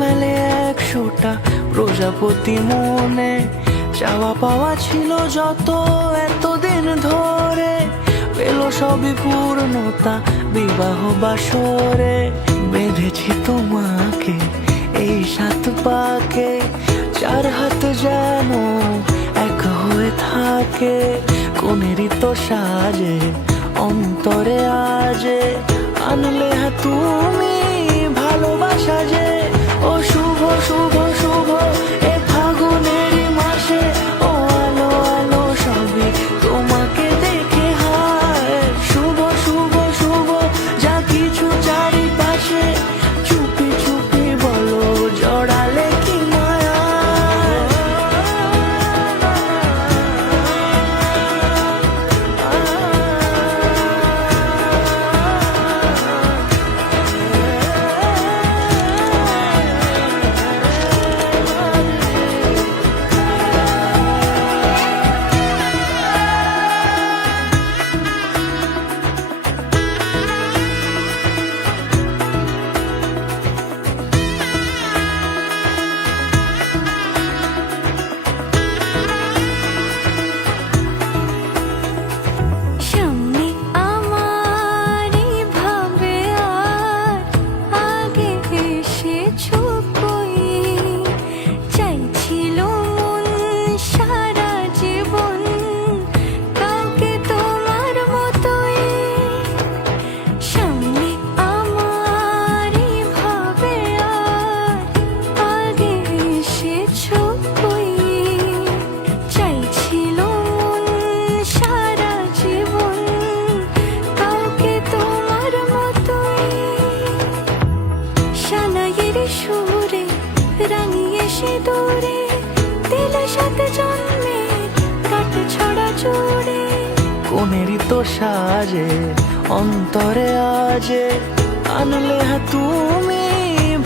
মেলে 100টা প্রজাপতি মনে, চাওয়া পাওয়া ছিল যত এতদিন ধরে, পেল সবই পূর্ণতা বিবাহ বাসরে। বেঁধেছি তোমাকে এই 7 পাকে, 4 হাত যেন এক হয়ে থাকে। কোনেরই তো সাজে অন্তরে আজে, আনলে হ্যাঁ তুমি ভালোবাসা যে। ও শুভ শুভ শুভ এ ফাগুনেরই মাসে, ও আলো আলো সবই তোমাকে দেখে হায়। শুভ শুভ শুভ যা কিছু চারিপাশে, চুপি চুপি বলো জড়ালে কি মায়া। সামনে আমার ভাবে আর আগে এসেছো কই, চাইছিল মন সারা জীবন কাউকে তোমার মতোই। সামনে আমার ভাবে আর আগে এসেছো কই, চাইছিল মন সারা জীবন কাউকে তোমার মতোই। সানাইয়ের সুরে রাঙিয়ে সে দূরে, দিল 7 জন্মের কাট ছড়া জুড়ে। কোনেরই তো সাজে অন্তরে আজে, আনলে হ্যাঁ তুমি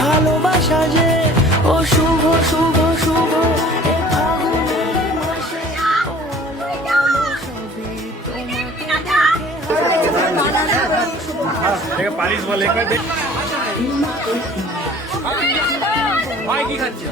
ভালোবাসা যে। ও শুভ শুভ শুভ এ ফাগুনের মাসে, ও আলো আলো সবই তোমাকে দেখে হায়। পালিশ বলে একবার দেখ ভাই কি খাচ্ছে